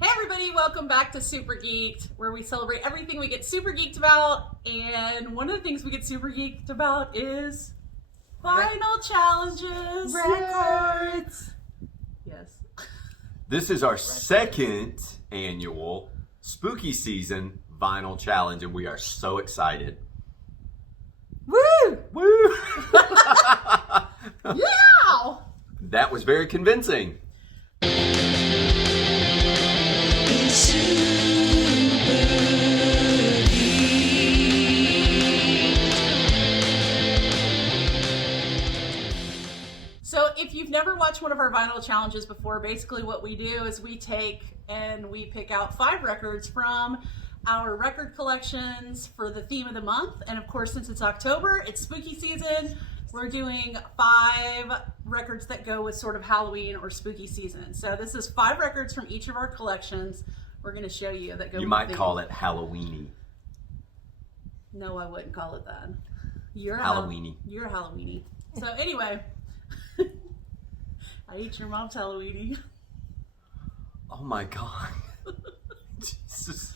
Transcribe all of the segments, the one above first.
Hey everybody, welcome back to Super Geeked, where we celebrate everything we get super geeked about. And one of the things we get super geeked about is vinyl challenges. Records. Yes. This is our second annual spooky season vinyl challenge, and we are so excited. Woo! Woo! Yeah! That was very convincing. So if you've never watched one of our vinyl challenges before, basically what we do is we take and we pick out 5 records from our record collections for the theme of the month. And of course, since it's October, it's spooky season, we're doing 5 records that go with sort of Halloween or spooky season. So this is 5 records from each of our collections we're going to show you that go You with might the theme. call it Halloweeny. No, I wouldn't call it that. You're Halloweeny. You're a Halloweeny. So anyway, I ate your mom's Halloweeny. Oh my God. Jesus.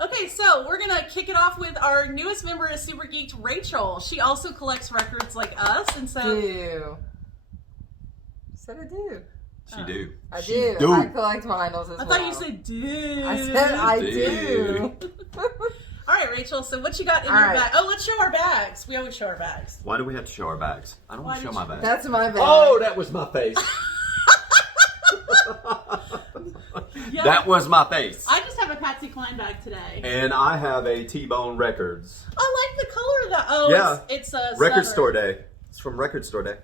Okay, so we're gonna kick it off with our newest member is Super Geeked, Rachel. She also collects records like us, and so Do. Said I do. She do. I She do. I collect vinyls as well. I thought you said dude. I said I do. do. All right, Rachel. So what you got in All your right. bag? Oh, let's show our bags. We always show our bags. Why do we have to show our bags? I don't Why want to show did my you- bags. That's my bag. Oh, that was my face. Yeah. That was my face. I just have a Patsy Cline bag today. And I have a T-Bone Records. I like the color of that. Oh, Yeah. it's a Record Southern. Store Day. It's from Record Store Day.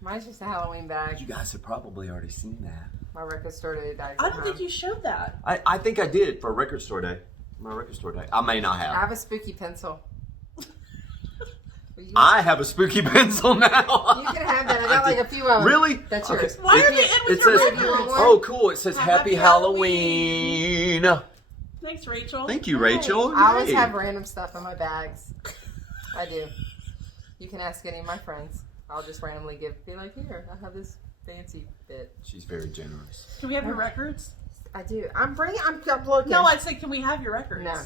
Mine's just a Halloween bag. You guys have probably already seen that. My record store day bags. I don't think you showed that. I think I did for Record Store Day. My Record Store Day. I may not I have. have a spooky pencil. You I have a spooky pencil now. can have that. I got like a few of them. Really? That's Okay. yours. Why are they in with It your says, records? oh, cool. It says Happy Happy Halloween. Thanks, Rachel. Thank you, Rachel. I always Yay. have random stuff in my bags. I do. You can ask any of my friends. I'll just randomly be like, here, I have this fancy bit. She's very generous. Can we have your records? I do. I'm looking. No, I said, can we have your records? No.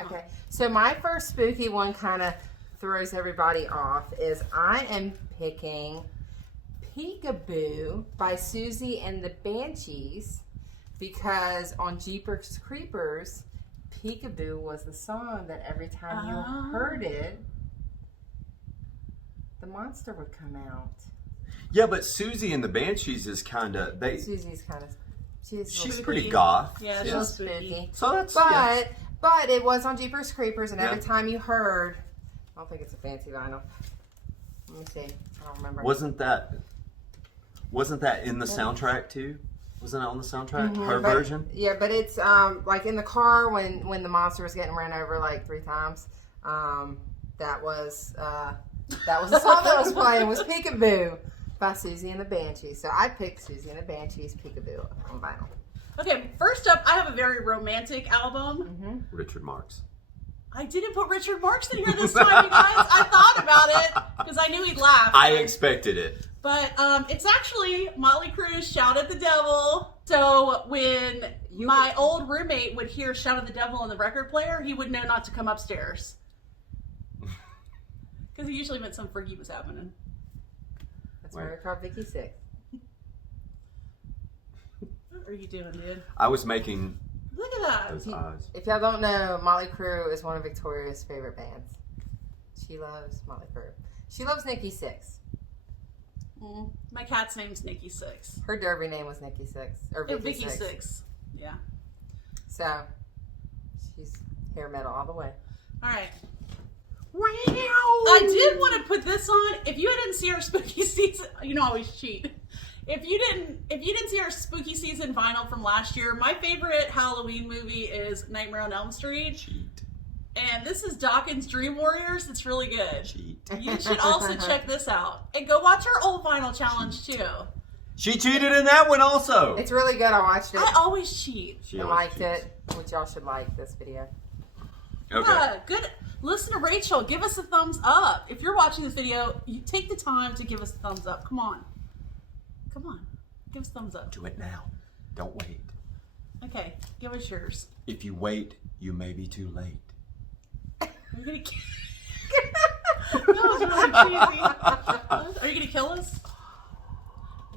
Okay. So my first spooky one kind of throws everybody off is I am picking Peekaboo by Susie and the Banshees because on Jeepers Creepers, Peekaboo was the song that every time you heard it, the monster would come out. Yeah, but Susie and the Banshees is kind of Susie's kind of she's pretty goth. Yeah, Real she's spooky. So that's yeah. But it was on Jeepers Creepers, and every Yeah. time you heard, I don't think it's a fancy vinyl. Let me see. I don't remember. Wasn't that in the soundtrack too? Wasn't that on the soundtrack? Her But- version? Yeah, but it's like in the car when the monster was getting ran over like 3 times. That was the song that was playing was Peekaboo by Susie and the Banshees. So I picked Susie and the Banshees Peekaboo on vinyl. Okay, first up, I have a very romantic album. Richard Marx. I didn't put Richard Marx in here this time, you guys. I thought about it because I knew he'd laugh. I expected it. But it's actually Motley Crue's Shout at the Devil. So when my old roommate would hear Shout at the Devil on the record player, he would know not to come upstairs. Because he usually meant some freaky was happening. That's why we called Vicky 6. What are you doing, dude? I was making Look at that. those eyes. If y'all don't know, Motley Crue is one of Victoria's favorite bands. She loves Motley Crue. She loves Nikki 6. My cat's name's Nikki 6. Her derby name was Nikki 6 or Vicky, Vicky 6. 6. Yeah. So she's hair metal all the way. All right. I did want to put this on. If you didn't see our spooky season, you know I always cheat. If you didn't see our spooky season vinyl from last year, my favorite Halloween movie is Nightmare on Elm Street. Cheat. And this is Dawkins' Dream Warriors. It's really good. Cheat. You should also check this out. And go watch our old vinyl challenge too. She cheated in that one also. It's really good. I watched it. I always cheat. She I always liked cheats. it, which y'all should like this video. Okay. Yeah, good. Listen to Rachel. Give us a thumbs up. If you're watching this video, you take the time to give us a thumbs up. Come on. Come on. Give us a thumbs up. Do it now. Don't wait. Give us yours. If you wait, you may be too late. You're gonna that was really cheesy. Are you gonna kill us?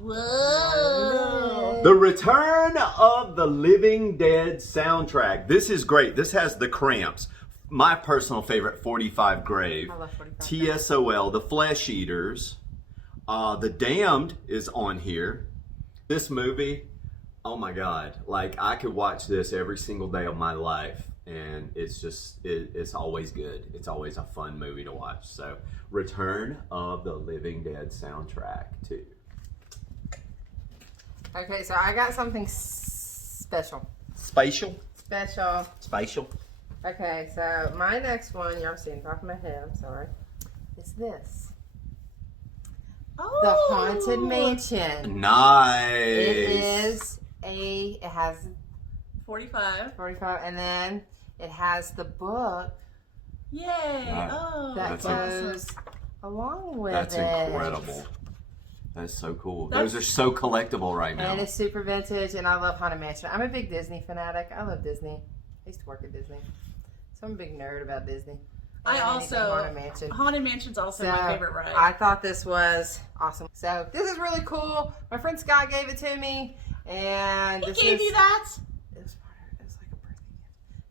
Whoa. The Return of the Living Dead soundtrack. This is great. This has The Cramps, my personal favorite, 45 Grave, I love 45 TSOL, The Flesh Eaters, The Damned is on here. This movie, oh my God, like I could watch this every single day of my life, and it's just, it's always good. It's always a fun movie to watch. So, Return of the Living Dead soundtrack too. Okay, so I got something special. Spatial? Special. Spatial? Okay, so my next one, y'all see on top of my head, I'm sorry, is this. Oh. The Haunted Mansion. Nice. It has 45. 45, and then it has the book Yay. Wow. Oh, that That's goes along with That's it. incredible. That's so cool. That's- Those are so collectible right now. And it's super vintage, and I love Haunted Mansion. I'm a big Disney fanatic. I love Disney. I used to work at Disney. So I'm a big nerd about Disney. I And also anything Haunted Mansion. Haunted Mansion's also my favorite ride. I thought this was awesome. So this is really cool. My friend Scott gave it to me, and he this gave is, you that? It was like a birthday gift.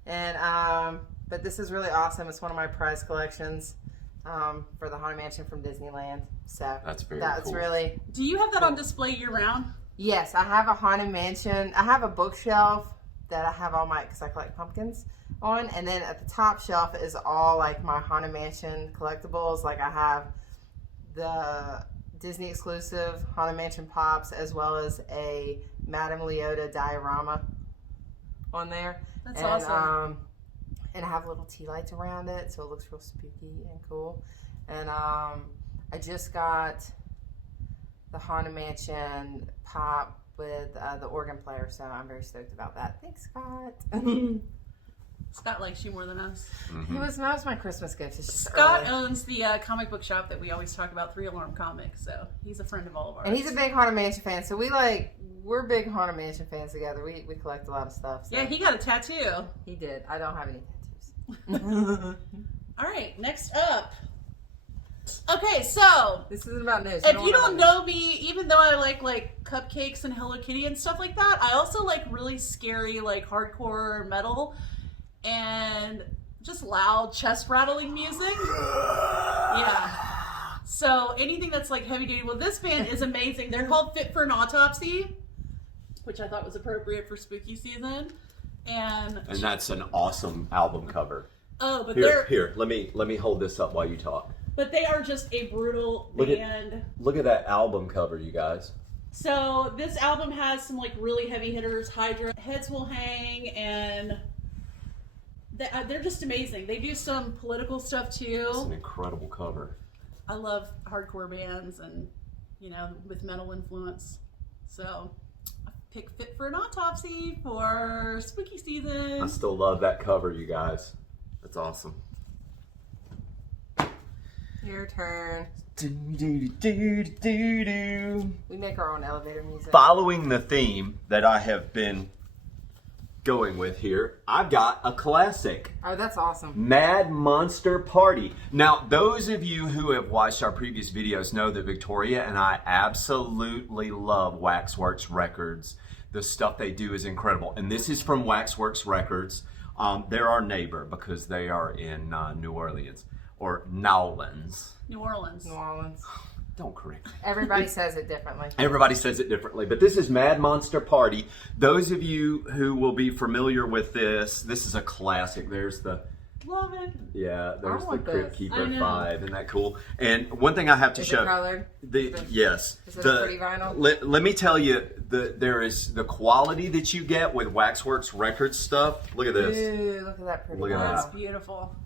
And but this is really awesome. It's one of my prize collections for the Haunted Mansion from Disneyland. So That's very that's cool. really Do you have that on display year round? yes. I have a Haunted Mansion. I have a bookshelf that I have all my because I collect pumpkins on, and then at the top shelf is all like my Haunted Mansion collectibles. Like I have the Disney exclusive Haunted Mansion pops, as well as a Madame Leota diorama on there. That's and, awesome. And I have little tea lights around it, so it looks real spooky and cool. And I just got the Haunted Mansion pop with the organ player, so I'm very stoked about that. Thanks, Scott. Scott likes you more than us. That was my Christmas gift. It's just Scott early. owns the comic book shop that we always talk about, 3 Alarm Comics, so he's a friend of all of ours. And he's a big Haunted Mansion fan, so we're big Haunted Mansion fans together. We collect a lot of stuff. So. Yeah, he got a tattoo. He did. I don't have any tattoos. All right, next up. Okay, so This isn't about news. if you don't know me, even though I like cupcakes and Hello Kitty and stuff like that, I also like really scary like hardcore metal and just loud chest rattling music. Yeah. So anything that's like heavy duty. Well, this band is amazing. They're called Fit for an Autopsy, which I thought was appropriate for spooky season. And that's an awesome album cover. oh, but Here, let me hold this up while you talk. but they are just a brutal Look at- band. Look at that album cover, you guys. So this album has some like really heavy hitters. Hydra, Heads Will Hang, and they're just amazing. They do some political stuff It's too. an incredible cover. I love hardcore bands and with metal influence. So I picked Fit for an Autopsy for spooky I season. still love that cover, you guys. That's awesome. Your turn. Do. We make our own elevator music. Following the theme that I have been going with here, I've got a classic. Oh, that's awesome. Mad Monster Party. Now, those of you who have watched our previous videos know that Victoria and I absolutely love Waxworks Records. The stuff they do is incredible. And this is from Waxworks Records. They're our neighbor because they are in New Orleans. Or Nowlands. New Orleans. New Orleans. Don't correct me. Everybody says it differently. Everybody says it differently, but this is Mad Monster Party. Those of you who will be familiar with this is a classic. There's the, Love it. yeah, there's the want Crypt this. Keeper I know. 5. Isn't that cool? And one thing I have to Is show. it colored? Yes. Is it a pretty vinyl? Let me tell you, there is the quality that you get with Waxworks Records stuff. Look at this. Ooh, look at that pretty Look at vinyl. That's beautiful.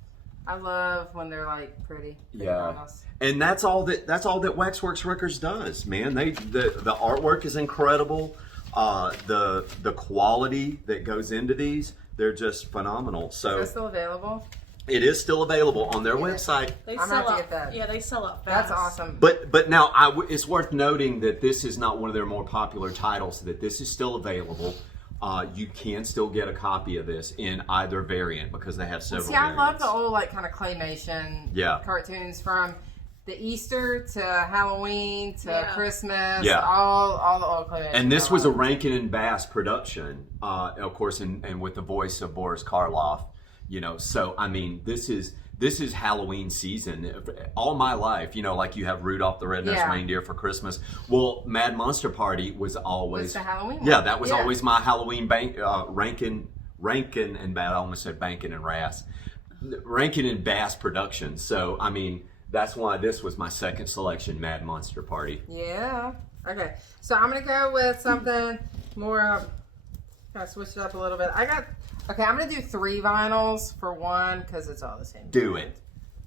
I love when they're like pretty Yeah. vinyls. And that's all that Waxworks Records does, man. The artwork is incredible. The quality that goes into these, they're just phenomenal. Is So that still available? it is still available on their website. They I'm gonna sell have to out. get that. Yeah, they sell out fast. That's awesome. But now it's worth noting that this is not one of their more popular titles. That this is still available. You can still get a copy of this in either variant because they have several. See, I love variants. the old like kind of claymation cartoons from the Easter to Halloween to Christmas. All the old claymation. And this was a Rankin and Bass production, of course, and with the voice of Boris Karloff. You know, so I mean, this is Halloween season. All my life, you know, like you have Rudolph the Red-Nosed Reindeer for Christmas. Well, Mad Monster Party was always the Halloween one. Yeah, that was always my Halloween Rankin and Bass. I almost said Bankin and Rass. Rankin and Bass production. So I mean, that's why this was my second selection, Mad Monster Party. Yeah. Okay. So I'm gonna go with something more. Kind of switch it up a little bit. Okay, I'm gonna do 3 vinyls for one because it's all the same. Do it.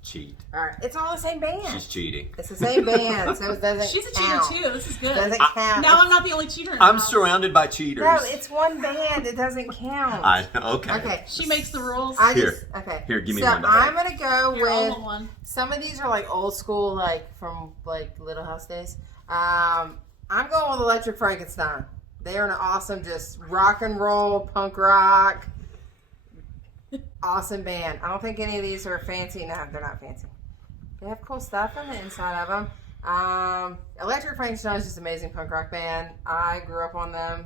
Cheat. All right, it's all the same band. She's cheating. It's the same band, so it doesn't She's a count. cheater too. This is good. Doesn't count. Now I'm not the only cheater in the I'm house. surrounded by cheaters. No, it's one band. It doesn't count. Okay. Okay. She makes the rules. Here, give me so one. So I'm gonna go You're all with in one. some of these are like old school, like from like Little House days. I'm going with Electric Frankenstein. They are an awesome, just rock and roll, punk rock, awesome band. I don't think any of these are fancy. No, they're not fancy. They have cool stuff on the inside of them. Electric Frankenstein is just an amazing punk rock band. I grew up on them.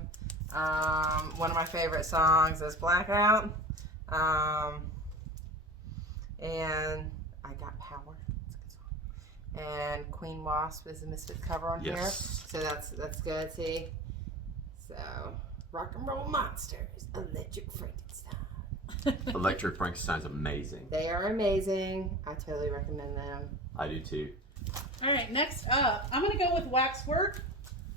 One of my favorite songs is Blackout. And I Got Power. That's a good song. And Queen Wasp is a Misfits cover on here. So that's good. See? So, Rock and Roll Monsters, Electric Frankenstein. Electric Frankenstein's amazing. They are amazing. I totally recommend them. I do too. All right, next up, I'm gonna go with Waxwork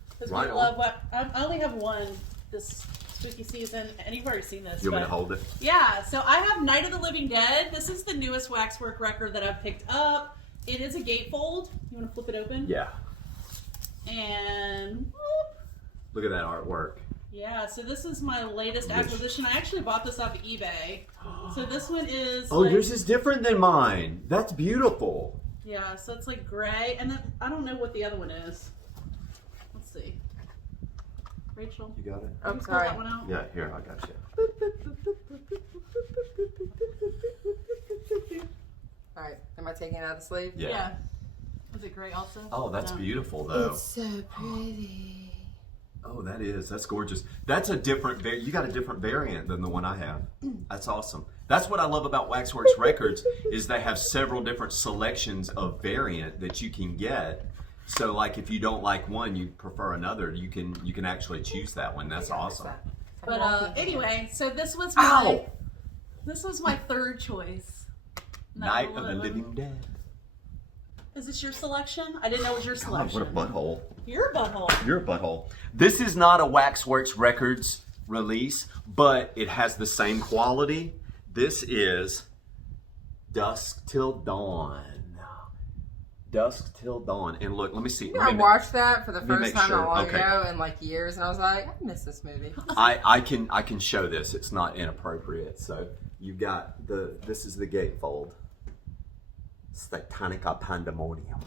because Right we on. love wax. I only have one this spooky season, and you've already seen this. You want me to hold it? Yeah, so I have Night of the Living Dead. This is the newest Waxwork record that I've picked up. It is a gatefold. You want to flip it open? Yeah. And whoop. Look at that artwork. Yeah, so this is my latest acquisition. I actually bought this off of eBay. So this one is. Oh, yours is different than mine. That's beautiful. Yeah, so it's like gray, and then I don't know what the other one is. Let's see. Rachel, You got it? Oh, can you pull sorry. that one out? Yeah, here, I got you. All right. Am I taking it out of the sleeve? Yeah. Was it gray also? Oh, that's No. beautiful, though. It's so pretty. Oh, that is. That's gorgeous. That's a different. You got a different variant than the one I have. That's awesome. That's what I love about Waxworks Records is they have several different selections of variant that you can get. So, like, if you don't like one, you prefer another. You can actually choose that one. That's awesome. But anyway, so this was my third choice. Night of the Living Dead. Is this your selection? I didn't know it was your God, selection. what a butthole. You're a butthole. You're a butthole. This is not a Waxworks Records release, but it has the same quality. This is Dusk Till Dawn. Dusk Till Dawn. And look, let me see. I watched that for the me first make time sure. not long Okay. ago in like years, and I was like, I miss this movie. I can show this. It's not inappropriate. So you've got this is the gatefold. Satanica Pandemonium.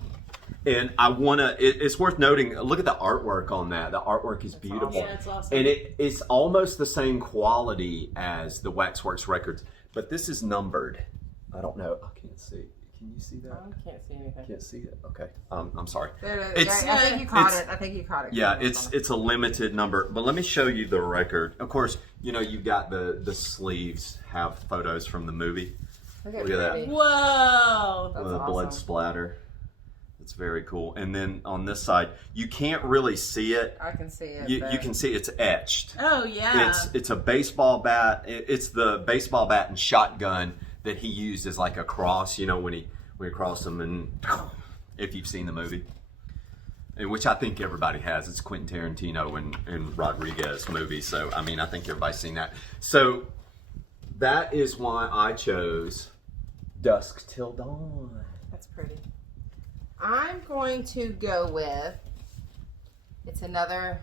And I wanna it's worth noting, look at the artwork on that. The artwork is beautiful. Awesome. Yeah, it's awesome. And it's almost the same quality as the Waxworks Records, but this is numbered. I don't know. I can't see. Can you see that? I can't see anything. Can't see it. Okay. I'm sorry. There it is. It's- I think you caught it's- it. I think you caught it. Yeah, it's a limited number, but let me show you the record. Of course, you know you've got the sleeves have photos from the movie. Look at Look at that. Ruby. Whoa. That's The blood awesome. splatter. It's very cool. And then on this side, you can't really see it. I can see it. You but- can see it's etched. Oh yeah. It's a baseball bat. It's the baseball bat and shotgun that he used as like a cross. You know when he crossed them, and if you've seen the movie, and which I think everybody has. It's Quentin Tarantino and Rodriguez movie. So I mean, I think everybody's seen that. So that is why I chose Dusk Till Dawn. That's pretty. I'm going to go with. It's another.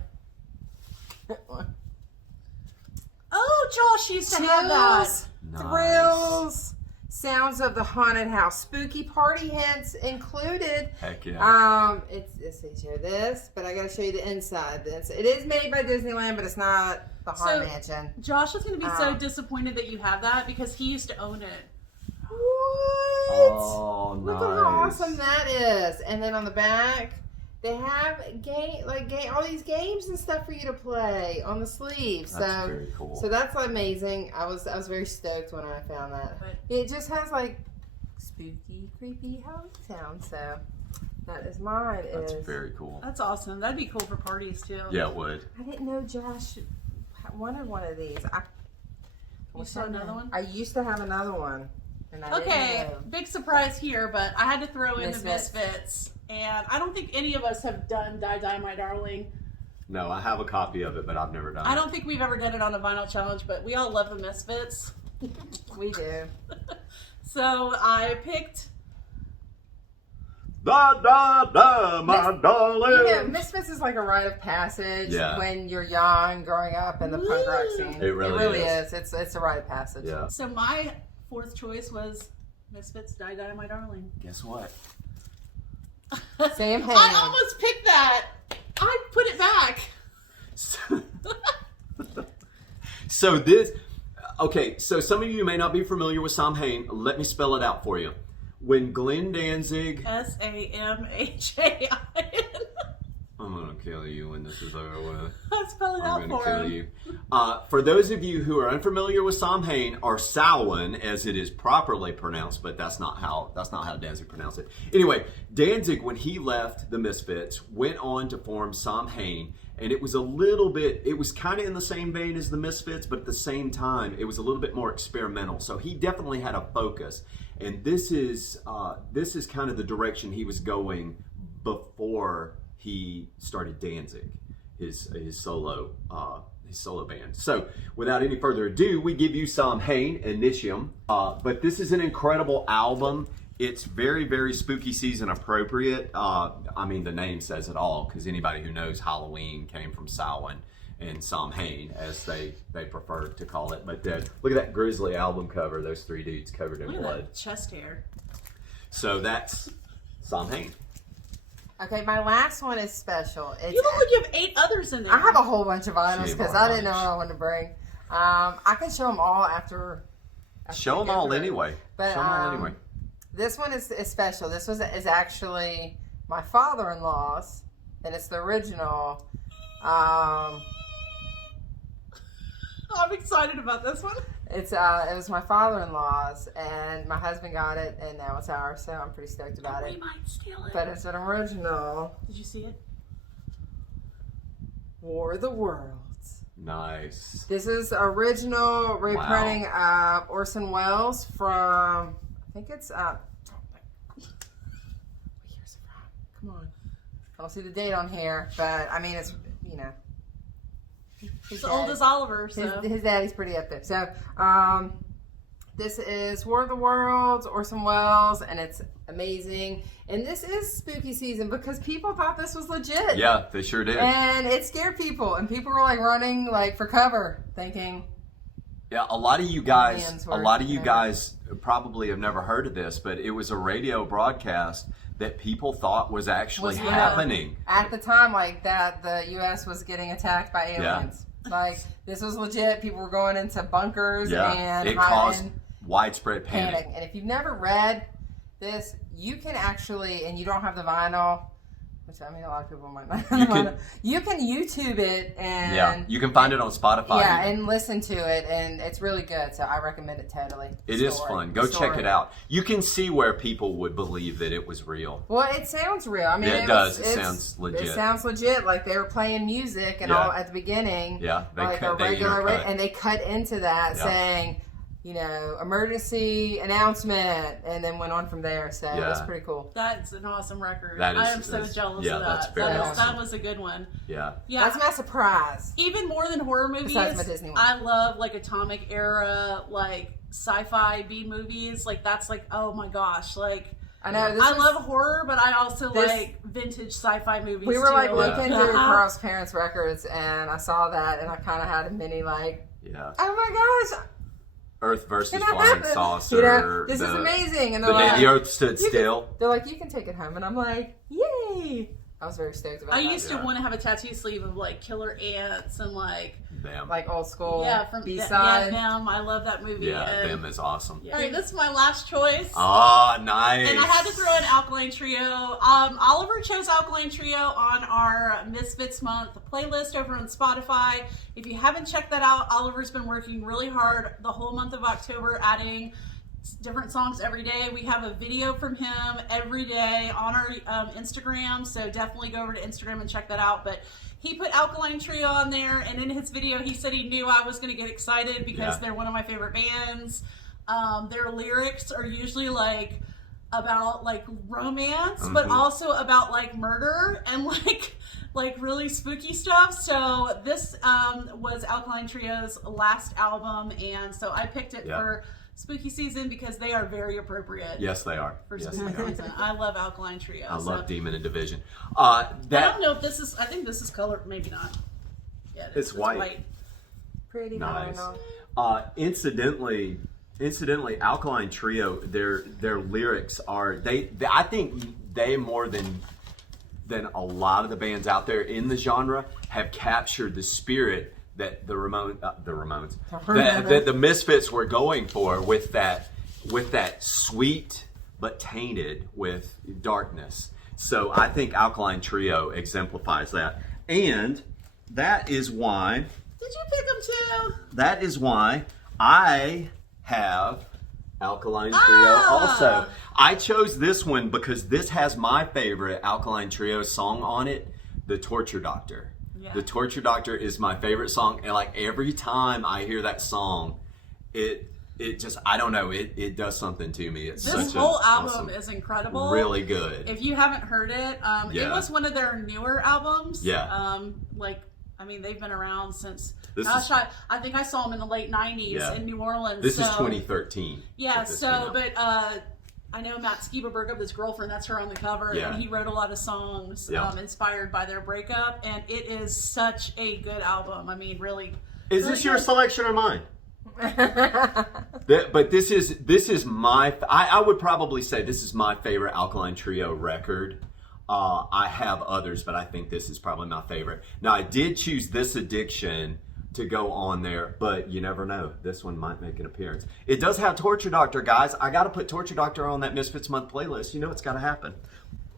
Oh, Josh used to have that. Thrills Sounds of the Haunted House. Spooky party hints included. Heck yeah. It says here this, but I gotta show you the inside. It is made by Disneyland, but it's not the Haunted Mansion. Josh is going to be so disappointed that you have that because he used to own it. What? Oh, nice. Look at how awesome that is. And then on the back, they have all these games and stuff for you to play on the sleeve. That's very cool. So that's amazing. I was very stoked when I found that. It just has like spooky, creepy Halloween sound. So that is mine. That's very cool. That's awesome. That'd be cool for parties too. Yeah, it would. I didn't know Josh wanted one of these. You saw another one? I used to have another one. And I Okay, didn't know. big surprise here, but I had to throw in the Misfits. Misfits. And I don't think any of us have done Die Die My Darling. No, I have a copy of it, but I've never done it. I don't think we've ever done it on a vinyl challenge, but we all love the Misfits. We do. So I picked... Da da da, my darling. Yeah, Misfits is like a rite of passage when you're young, growing up in the punk rock scene. It really is. It's a rite of passage. Yeah. So my fourth choice was Misfits, Die Die My Darling. Guess what? Sam Hain. I almost picked that. I put it back. So this, okay, so some of you may not be familiar with Sam Hain. Let me spell it out for you. When Glenn Danzig... Samhain. I'm going to kill you when this is over with. I'll spell it out I'm going for to kill him. you. For those of you who are unfamiliar with Samhain, or Samhain as it is properly pronounced, but that's not how Danzig pronounced it. Anyway, Danzig, when he left the Misfits, went on to form Samhain, and it was kind of in the same vein as the Misfits, but at the same time, it was a little bit more experimental. So he definitely had a focus, and this is kind of the direction he was going before he started Danzig, his solo band. So without any further ado, we give you Samhain, Initium. But this is an incredible album. It's very, very spooky season appropriate. I mean, the name says it all, because anybody who knows Halloween came from Samhain and Samhain, as they prefer to call it. But look at that grisly album cover, those three dudes covered in Look at blood. that chest hair. So that's Samhain. Okay, my last one is special. You look like you have 8 others in there. I have a whole bunch of vinyls Shame because on I didn't know bunch. what I wanted to bring. I can show them all after Show we them go all through it. anyway. But, Show them all anyway. This one is special. This is actually my father-in-law's, and it's the original. I'm excited about this one. It was my father-in-law's, and my husband got it, and now it's ours. So I'm pretty stoked about We it. might steal it. But it's an original. Did you see it? War of the Worlds. Nice. This is original reprinting of Orson Welles from. I think it's what year's it from? Come on. I don't see the date on here, but I mean it's It's old as Oliver, so. his daddy's pretty up there. So this is War of the Worlds, Orson Welles, and it's amazing. And this is spooky season because people thought this was legit. Yeah, they sure did. And it scared people, and people were like running like for cover, thinking. Yeah, a lot of you guys Aliens were- probably have never heard of this, but it was a radio broadcast that people thought was actually Was real. happening. At the time, like that, the U.S. was getting attacked by aliens. Like this was legit. People were going into bunkers and it hiding. caused widespread panic. And if you've never read this, you can actually, and you don't have the vinyl, which I mean a lot of people might not have the vinyl. You can YouTube it and you can find it on Spotify. yeah, and listen to it, and it's really good. So I recommend it totally. It is fun. Go check it out. You can see where people would believe that it was real. Well, it sounds real. I mean, Yeah, it does. It sounds legit. It sounds legit. Like they were playing music and all at the beginning. Yeah, they like cut- a they regular, intercut. and they cut into that saying, emergency announcement, and then went on from there. So it was pretty cool. That's an awesome record. That is- I am so that's- jealous yeah, of that's that. very That awesome. was a good one. Yeah. Yeah. That's my surprise. Even more than horror movies, Besides my Disney one. I love like atomic era, like sci-fi B movies. Like that's like, oh my gosh, like I know. I love horror, but I also this- like vintage sci-fi movies. We were too. like looking through Uh-huh. Carl's parents' records, and I saw that, and I kind of had a mini like, Yeah. oh my gosh, Earth versus Can I Flying have it? Saucer. You know, this is amazing. And they're The day like, the Earth stood "You still. they're like, you can take it home. And I'm like, yay. I was very stoked about I that. used to want to have a tattoo sleeve of like killer ants and like Them. Like old school from B-side. them. I love that movie. Yeah, and, them is awesome. All right, this is my last choice. Ah, nice. And I had to throw in Alkaline Trio. Oliver chose Alkaline Trio on our Misfits month playlist over on Spotify. If you haven't checked that out, Oliver's been working really hard the whole month of October, adding different songs every day. We have a video from him every day on our Instagram, so definitely go over to Instagram and check that out. But he put Alkaline Trio on there, and in his video he said he knew I was going to get excited because they're one of my favorite bands. Their lyrics are usually like about like romance, but also about like murder and like really spooky stuff. So this was Alkaline Trio's last album, and so I picked it for spooky season because they are very appropriate. Yes, they are. For Yes, spooky they are. season. I love Alkaline Trio. I love Demon and Division. I don't know if this is. I think this is color. Maybe not. Yeah, It's white. Pretty Nice. phenomenal. Incidentally, Alkaline Trio, their lyrics are they I think they more than a lot of the bands out there in the genre have captured the spirit that the Ramones, that the Misfits were going for with that sweet but tainted with darkness. So I think Alkaline Trio exemplifies that, and that is why. Did you pick them too? That is why I have Alkaline Trio also. I chose this one because this has my favorite Alkaline Trio song on it, The Torture Doctor. Yeah. The Torture Doctor is my favorite song, and like every time I hear that song, it just, I don't know, it does something to me. It's This such whole an album awesome, is incredible. really good. If you haven't heard it, it was one of their newer albums. Yeah. I mean, they've been around since. This gosh, is- I think I saw them in the late '90s in New Orleans. This is so- 2013. Yeah. that this came out. But I know Matt Skiba broke up with his girlfriend. That's her on the cover, Yeah. and he wrote a lot of songs inspired by their breakup. And it is such a good album. I mean, really. Is really this your good. selection or mine? But this is my. I would probably say this is my favorite Alkaline Trio record. I have others, but I think this is probably my favorite. Now I did choose This Addiction to go on there, but you never know. This one might make an appearance. It does have Torture Doctor, guys. I got to put Torture Doctor on that Misfits Month playlist. You know it's got to happen.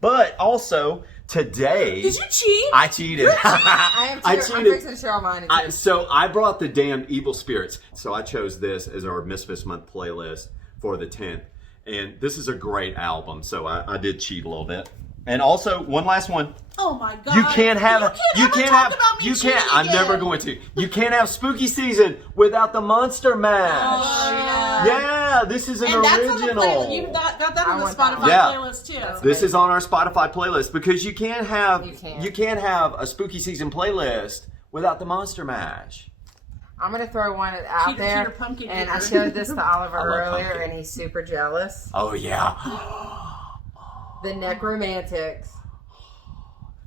But also today, Did you cheat? I cheated. I'm fixing to share all mine. So I brought the damned Evil Spirits. So I chose this as our Misfits Month playlist for the 10th. And this is a great album. So I did cheat a little bit. And also, one last one. Oh my God! You can't have I'm again. never going to. You can't have Spooky Season without the Monster Mash. Oh, Yeah, this is an and that's original. on the playlist. You've got that on the want that Spotify one. playlist too. This is on our Spotify playlist because you can't have You can't. have a Spooky Season playlist without the Monster Mash. I'm gonna throw one out Cheater, there, cheater, pumpkin and eater. I showed this to Oliver I love earlier, pumpkin. and he's super jealous. Oh yeah. The Necromantics.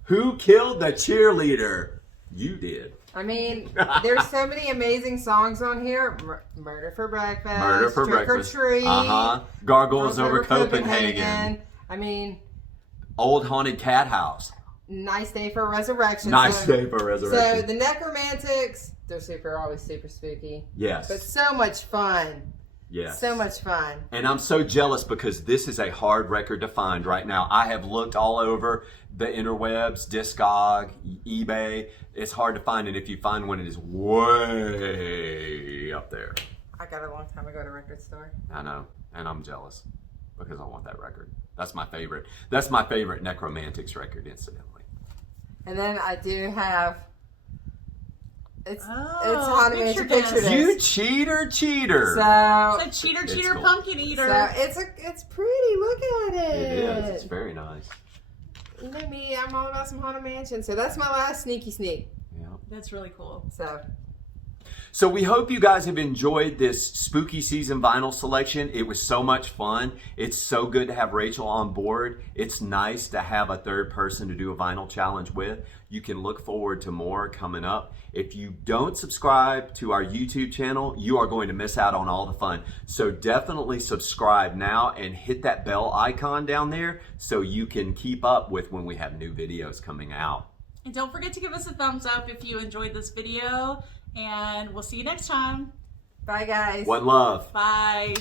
Who killed the cheerleader? You did. I mean, there's so many amazing songs on here. Murder for Breakfast. Murder for Trick Breakfast. or Treat. Gargoyles over Copenhagen. I mean, Old Haunted Cat House. Nice Day for Resurrection. Nice So- Day for Resurrection. So the Necromantics, they're always super spooky, Yes. but so much fun. Yes. So much fun. And I'm so jealous because this is a hard record to find right now. I have looked all over the interwebs, Discog, eBay. It's hard to find, and if you find one, it is way up there. I got it a long time ago at a record store. I know, and I'm jealous because I want that record. That's my favorite. That's my favorite Necromantics record, incidentally. And then I do have. It's Oh, Haunted picture Mansion Picture disc. Disc. You cheater. So It's a cheater, It's cheater, cool. pumpkin eater. So it's pretty. Look at it. It is. It's very nice. You know me, I'm all about some Haunted Mansion. So that's my last sneaky sneak. Yeah. That's really cool. So So we hope you guys have enjoyed this spooky season vinyl selection. It was so much fun. It's so good to have Rachel on board. It's nice to have a third person to do a vinyl challenge with. You can look forward to more coming up. If you don't subscribe to our YouTube channel, you are going to miss out on all the fun. So definitely subscribe now and hit that bell icon down there so you can keep up with when we have new videos coming out. And don't forget to give us a thumbs up if you enjoyed this video. And we'll see you next time. Bye, guys. One love. Bye.